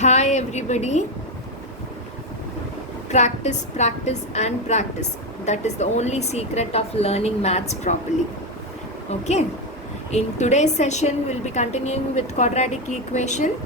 Hi everybody. Practice, practice, and practice. That is the only secret of learning maths properly. Okay. In today's session, we'll be continuing with quadratic equation,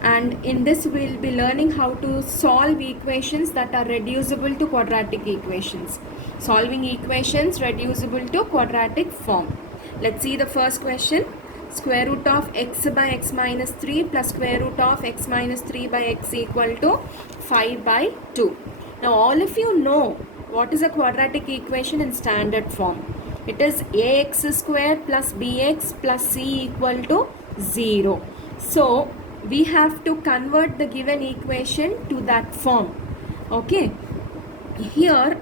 and in this, we'll be learning how to solve equations that are reducible to quadratic equations. Solving equations reducible to quadratic form. Let's see the first question. Square root of x by x minus 3 plus square root of x minus 3 by x equal to 5 by 2. Now all of you know what is a quadratic equation in standard form. It is ax square plus bx plus c equal to 0. So we have to convert the given equation to that form. Okay. Here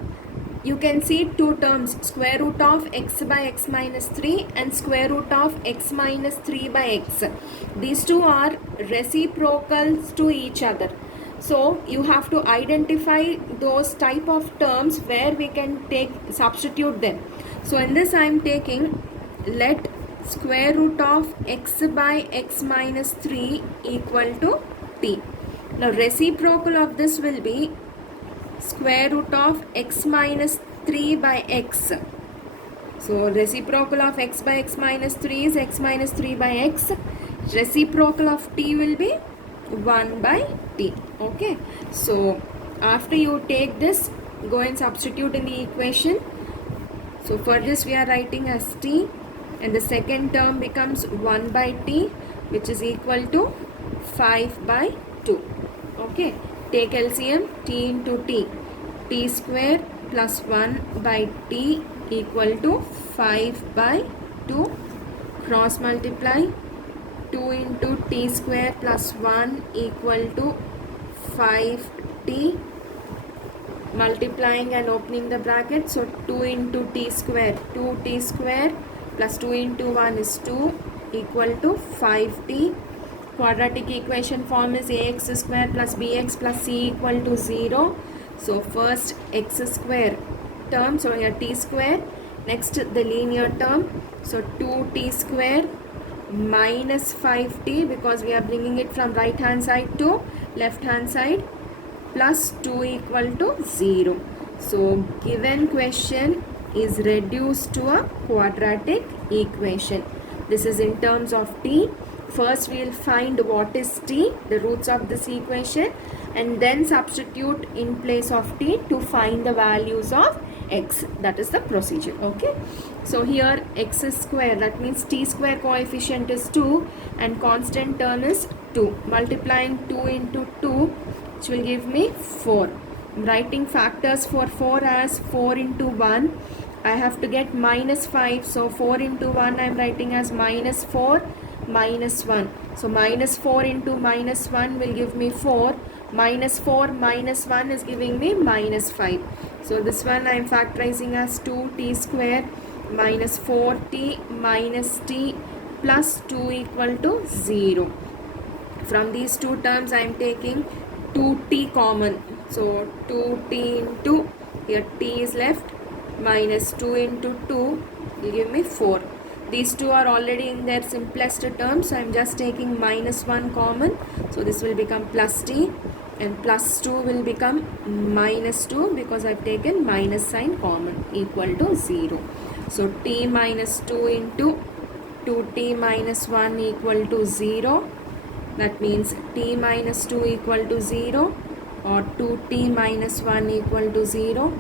you can see two terms, square root of x by x minus 3 and square root of x minus 3 by x. These two are reciprocals to each other. So you have to identify those type of terms where we can substitute them. So in this I am taking, let square root of x by x minus 3 equal to t. Now reciprocal of this will be square root of x minus 3 by x. So reciprocal of x by x minus 3 is x minus 3 by x. Reciprocal of t will be 1 by t. Okay. So after you take this, go and substitute in the equation. So for this we are writing as t, and the second term becomes 1 by t, which is equal to 5 by 2. Okay. Take LCM, t into t square plus 1 by t equal to 5 by 2. Cross multiply, 2 into t square plus 1 equal to 5t. Multiplying and opening the bracket, so 2 into t square, 2t square plus 2 into 1 is 2 equal to 5t. Quadratic equation form is ax square plus bx plus c equal to 0. So first x square term, so here t square, next the linear term, so 2t square minus 5t, because we are bringing it from right hand side to left hand side, plus 2 equal to 0. So given question is reduced to a quadratic equation. This is in terms of t. First we will find what is t, the roots of this equation, and then substitute in place of t to find the values of x. That is the procedure. Okay. So here x square, that means t square coefficient is 2 and constant term is 2. Multiplying 2 into 2, which will give me 4. I'm writing factors for 4 as 4 into 1. I have to get minus 5. So 4 into 1 I am writing as minus 4 minus 1. So minus 4 into minus 1 will give me 4. Minus 4 minus 1 is giving me minus 5. So this one I am factorizing as 2t square minus 4t minus t plus 2 equal to 0. From these two terms I am taking 2t common. So 2t into, here t is left, minus 2 into 2 will give me 4. These two are already in their simplest terms, so I am just taking minus 1 common. So this will become plus t, and plus 2 will become minus 2 because I have taken minus sign common, equal to 0. So t minus 2 into 2t minus 1 equal to 0. That means t minus 2 equal to 0, or 2t minus 1 equal to 0.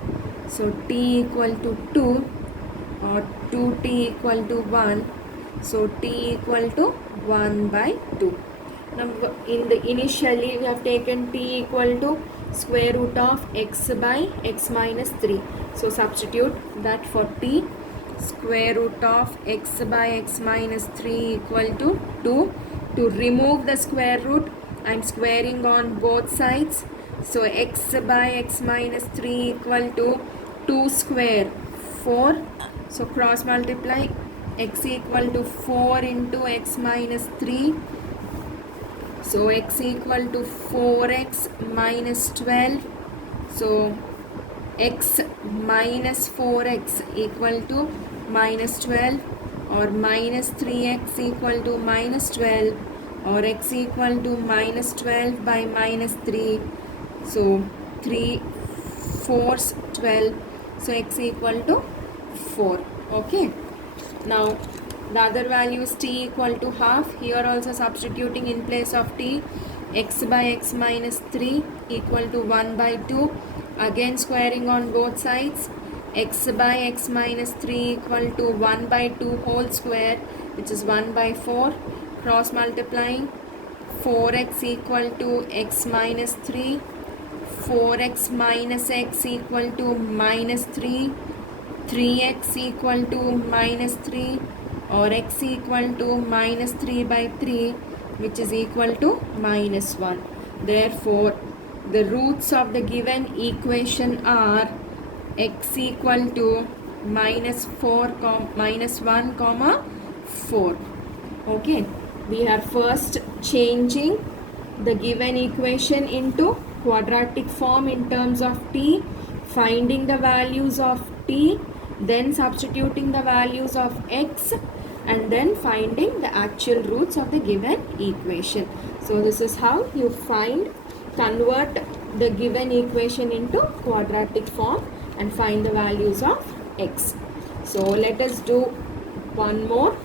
So t equal to 2 or 2t equal to 1. So t equal to 1 by 2. Now in the initially we have taken t equal to square root of x by x minus 3. So substitute that for t. Square root of x by x minus 3 equal to 2. To remove the square root, I am squaring on both sides. So x by x minus 3 equal to 2 square 4. So cross multiply, x equal to 4 into x minus 3. So x equal to 4x minus 12. So x minus 4x equal to minus 12, or minus 3x equal to minus 12. or x equal to minus 12 by minus 3. So 3 4s 12. So x equal to 4. Okay. Now the other value is t equal to half. Here also substituting in place of t, x by x minus 3 equal to 1 by 2. Again squaring on both sides. X by x minus 3 equal to 1 by 2 whole square, which is 1 by 4. Cross multiplying. 4x equal to x minus 3. 4x minus x equal to minus 3. 3x equal to minus 3, or x equal to minus 3 by 3, which is equal to minus 1. Therefore, the roots of the given equation are x equal to minus 1 comma 4. Okay, we are first changing the given equation into quadratic form in terms of t, finding the values of t, then substituting the values of x, and then finding the actual roots of the given equation. So this is how you convert the given equation into quadratic form and find the values of x. So let us do one more.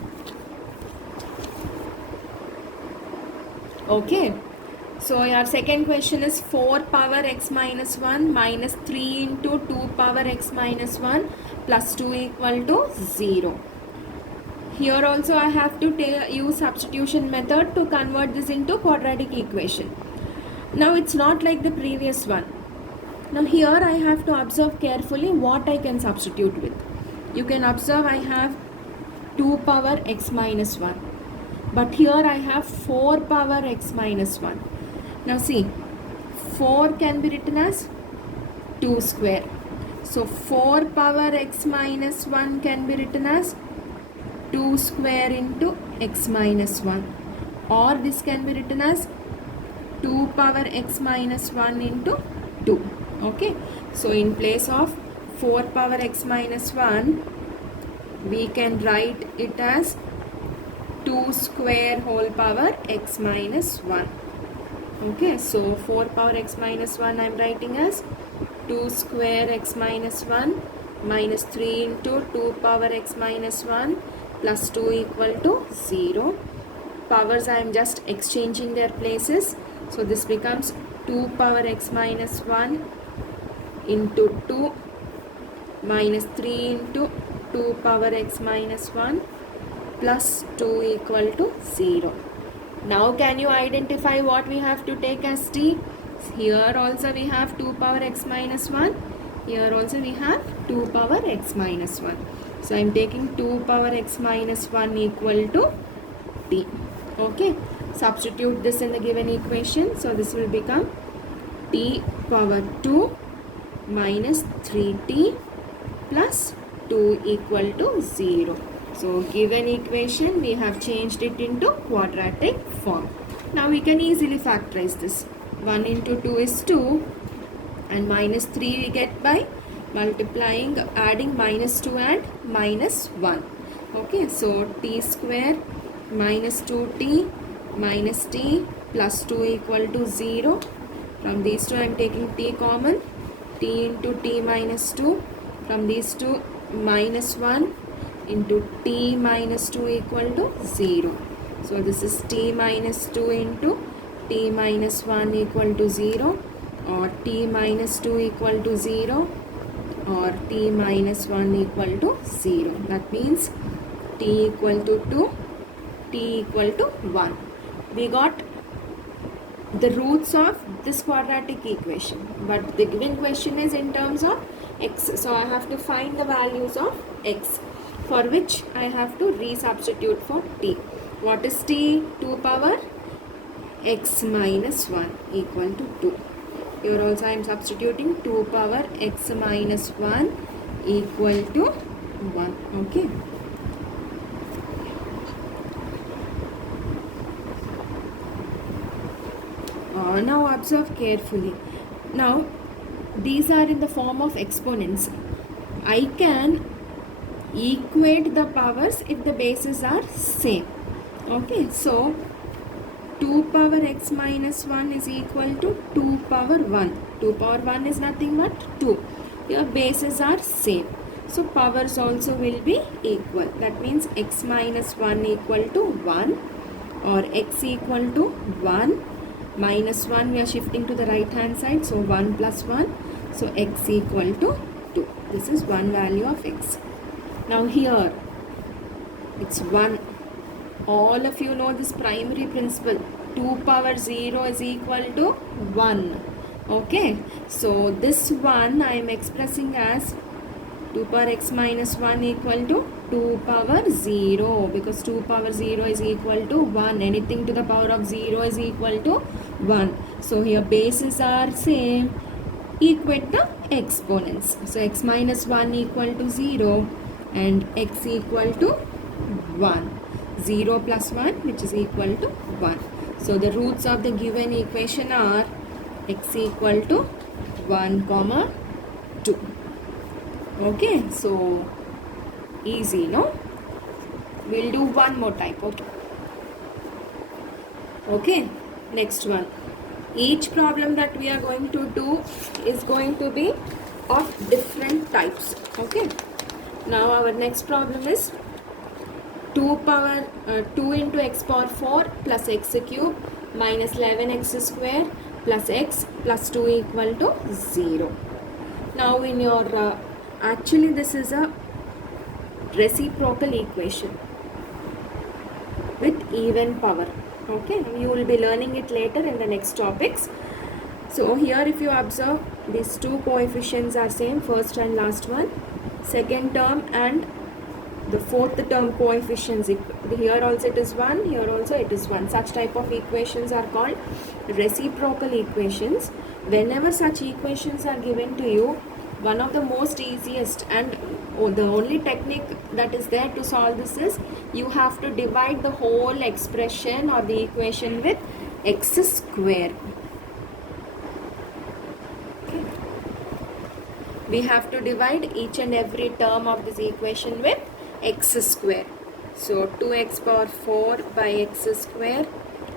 Okay. So our second question is 4 power x minus 1 minus 3 into 2 power x minus 1 plus 2 equal to 0. Here also I have to use substitution method to convert this into quadratic equation. Now it's not like the previous one. Now here I have to observe carefully what I can substitute with. You can observe I have 2 power x minus 1. But here I have 4 power x minus 1. Now see, 4 can be written as 2 square. So 4 power x minus 1 can be written as 2 square into x minus 1. Or this can be written as 2 power x minus 1 into 2. Okay. So in place of 4 power x minus 1, we can write it as 2 square whole power x minus 1. Okay, so 4 power x minus 1 I am writing as 2 square x minus 1 minus 3 into 2 power x minus 1 plus 2 equal to 0. Powers I am just exchanging their places. So this becomes 2 power x minus 1 into 2 minus 3 into 2 power x minus 1 plus 2 equal to 0. Now can you identify what we have to take as t? Here also we have 2 power x minus 1. Here also we have 2 power x minus 1. So I am taking 2 power x minus 1 equal to t. Okay. Substitute this in the given equation. So this will become t power 2 minus 3t plus 2 equal to 0. So given equation we have changed it into quadratic form. Now we can easily factorize this. 1 into 2 is 2 and minus 3 we get by multiplying, adding minus 2 and minus 1. Okay, so t square minus 2t minus t plus 2 equal to 0. From these two I am taking t common. T into t minus 2. From these two minus 1 into t minus 2 equal to 0. So this is t minus 2 into t minus 1 equal to 0, or t minus 2 equal to 0, or t minus 1 equal to 0. That means t equal to 2, t equal to 1. We got the roots of this quadratic equation, but the given question is in terms of x. So I have to find the values of x, for which I have to resubstitute for t. What is t? 2 power x minus 1 equal to 2. Here also I am substituting 2 power x minus 1 equal to 1. Okay. Now observe carefully. Now these are in the form of exponents. I can equate the powers if the bases are same. Okay, so 2 power x minus 1 is equal to 2 power 1. 2 power 1 is nothing but 2. Your bases are same. So powers also will be equal. That means x minus 1 equal to 1 or x equal to 1 minus 1 we are shifting to the right hand side. So 1 plus 1. So x equal to 2. This is one value of x. Now here it's 1. All of you know this primary principle. 2 power 0 is equal to 1. Okay. So this 1 I am expressing as 2 power x minus 1 equal to 2 power 0, because 2 power 0 is equal to 1. Anything to the power of 0 is equal to 1. So here bases are same. Equate the exponents. So x minus 1 equal to 0 and x equal to 1. 0 plus 1 which is equal to 1. So the roots of the given equation are x equal to 1 comma 2. Okay, so easy, no? We'll do one more type. Okay, next one. Each problem that we are going to do is going to be of different types. Okay, now our next problem is 2 into x power 4 plus x cube minus 11x square plus x plus 2 equal to 0. Now in your actually this is a reciprocal equation with even power. Okay, you will be learning it later in the next topics. So here if you observe, these two coefficients are same, first and last one. Second term and the fourth term coefficients, here also it is 1, here also it is 1. Such type of equations are called reciprocal equations. Whenever such equations are given to you, one of the most easiest and the only technique that is there to solve this is you have to divide the whole expression or the equation with x square. Okay. We have to divide each and every term of this equation with x square. So 2x power 4 by x square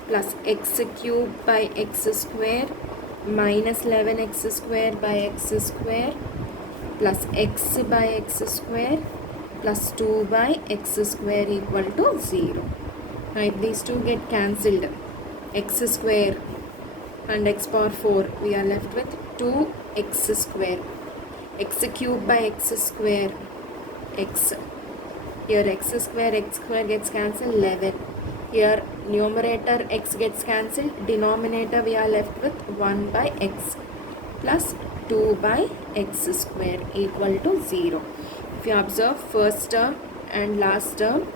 plus x cube by x square minus 11x square by x square plus x by x square plus 2 by x square equal to 0. Now if these two get cancelled, x square and x power 4, we are left with 2x square. X cube by x square, x. Here x square gets cancelled, 11. Here numerator x gets cancelled, denominator we are left with 1 by x plus 2 by x square equal to 0. If you observe, first term and last term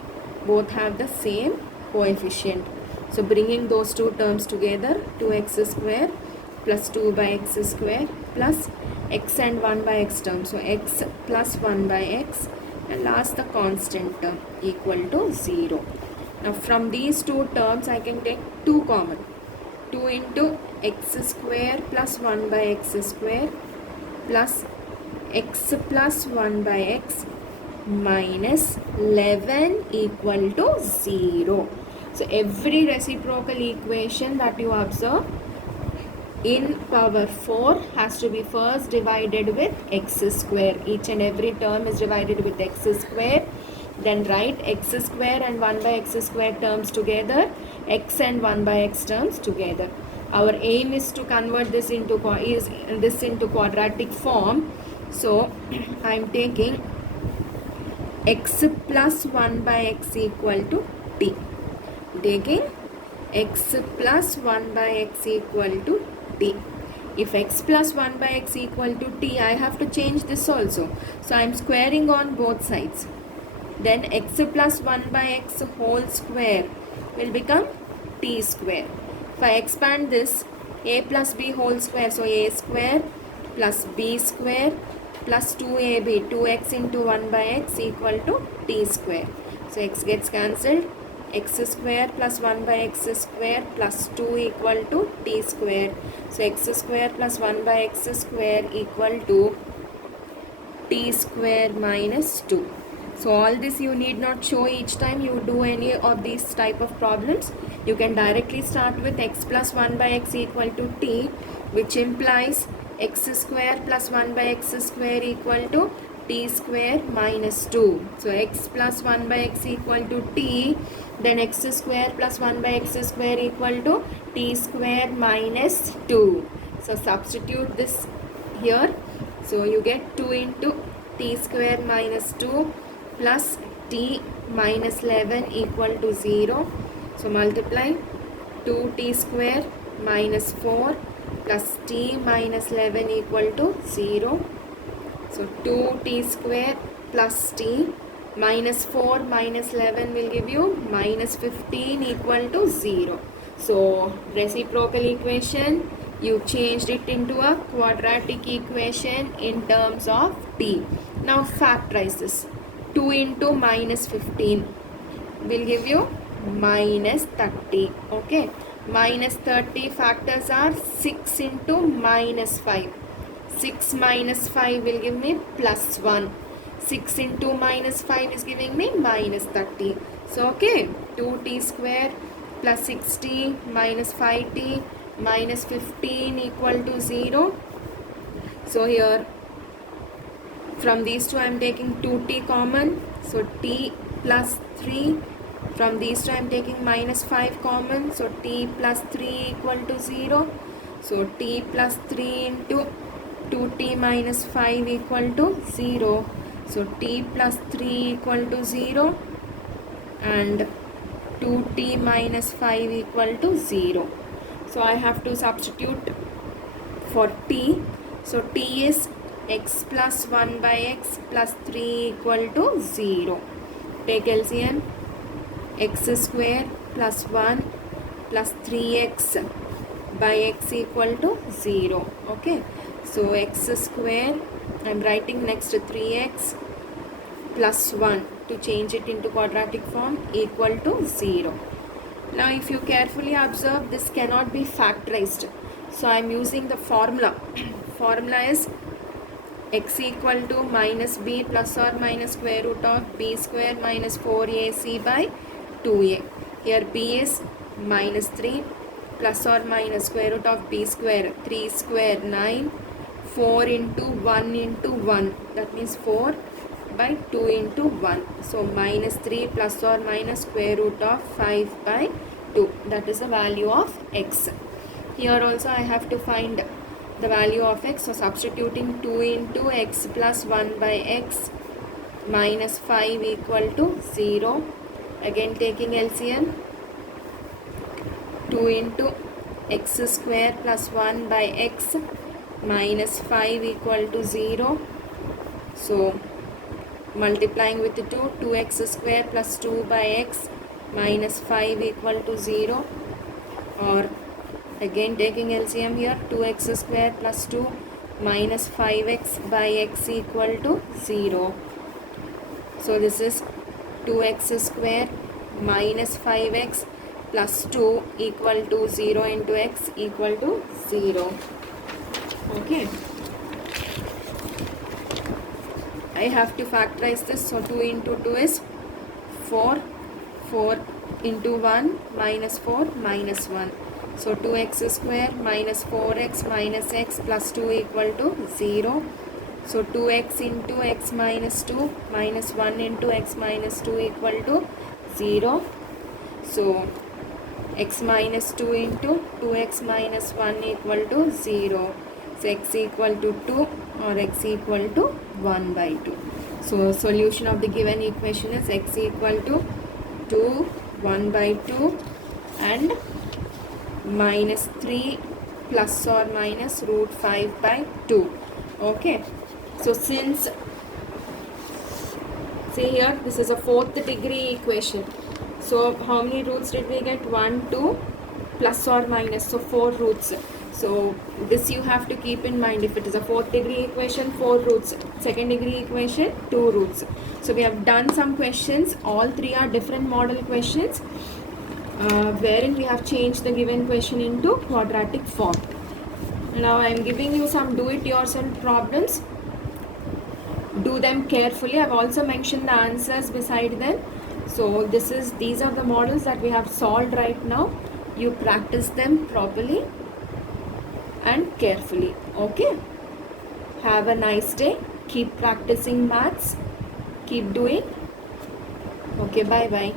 both have the same coefficient. So bringing those two terms together, 2x square plus 2 by x square plus x and 1 by x term. So x plus 1 by x and last the constant term equal to 0. Now from these two terms I can take 2 common. 2 into x square plus 1 by x square plus x plus 1 by x minus 11 equal to 0. So every reciprocal equation that you observe in power 4 has to be first divided with x square. Each and every term is divided with x square. Then write x square and 1 by x square terms together, x and 1 by x terms together. Our aim is to convert this into quadratic form. So I am taking x plus 1 by x equal to t. Taking x plus 1 by x equal to t. If x plus 1 by x equal to t, I have to change this also. So I am squaring on both sides. Then x plus 1 by x whole square will become t square. If I expand this, a plus b whole square, so a square plus b square plus 2ab, 2x into 1 by x equal to t square. So x gets cancelled, x square plus 1 by x square plus 2 equal to t square. So x square plus 1 by x square equal to t square minus 2. So all this you need not show each time you do any of these type of problems. you can directly start with x plus 1 by x equal to t, which implies x square plus 1 by x square equal to t square minus 2. So x plus 1 by x equal to t, then x square plus 1 by x square equal to t square minus 2. So substitute this here. So you get 2 into t square minus 2 plus t minus 11 equal to 0. So multiply 2t square minus 4 plus t minus 11 equal to 0. So 2t square plus t minus 4 minus 11 will give you minus 15 equal to 0. So reciprocal equation, you changed it into a quadratic equation in terms of t. Now factorize this. 2 into minus 15 will give you minus 30. Okay, minus 30 factors are 6 into minus 5. 6 minus 5 will give me plus 1. 6 into minus 5 is giving me minus 30. So okay, 2t square plus 6t minus 5t minus 15 equal to 0. So here from these two I am taking 2t common. So t plus 3. From these two I am taking minus 5 common. So t plus 3 equal to 0. So t plus 3 into 2t minus 5 equal to 0. So t plus 3 equal to 0 and 2t minus 5 equal to 0. So I have to substitute for t. So t is x plus 1 by x plus 3 equal to 0. Take LCM. X square plus 1 plus 3x by x equal to 0. Okay. So x square, I am writing next to 3x plus 1 to change it into quadratic form equal to 0. Now if you carefully observe, this cannot be factorized. So I am using the formula. Formula is x equal to minus b plus or minus square root of b square minus 4ac by 2a. Here b is minus 3 plus or minus square root of b square, 3 square 9, 4 into 1 into 1, that means 4 by 2 into 1. So minus 3 plus or minus square root of 5 by 2, that is the value of x. Here also I have to find the value of x. So substituting 2 into x plus 1 by x minus 5 equal to 0. Again taking LCM. 2 into x square plus 1 by x minus 5 equal to 0. So multiplying with 2, 2x square plus 2 by x minus 5 equal to 0. Or again taking LCM here, 2x square plus 2 minus 5x by x equal to 0. So this is 2x square minus 5x plus 2 equal to 0 into x equal to 0. Okay. I have to factorize this. So 2 into 2 is 4. 4 into 1 minus 4 minus 1. So 2x square minus 4x minus x plus 2 equal to 0. So 2x into x minus 2 minus 1 into x minus 2 equal to 0. So x minus 2 into 2x minus 1 equal to 0. So x equal to 2 or x equal to 1 by 2. So solution of the given equation is x equal to 2, 1 by 2 and minus 3 plus or minus root 5 by 2. Okay. So since, see here, this is a fourth degree equation. So how many roots did we get? 1, 2 plus or minus. So 4 roots. So this you have to keep in mind. If it is a fourth degree equation, 4 roots. Second degree equation, 2 roots. So we have done some questions. All 3 are different model questions wherein we have changed the given question into quadratic form. Now I am giving you some do-it-yourself problems. Do them carefully. I have also mentioned the answers beside them. So these are the models that we have solved right now. You practice them properly and carefully. Okay. Have a nice day. Keep practicing maths. Keep doing. Okay, bye bye.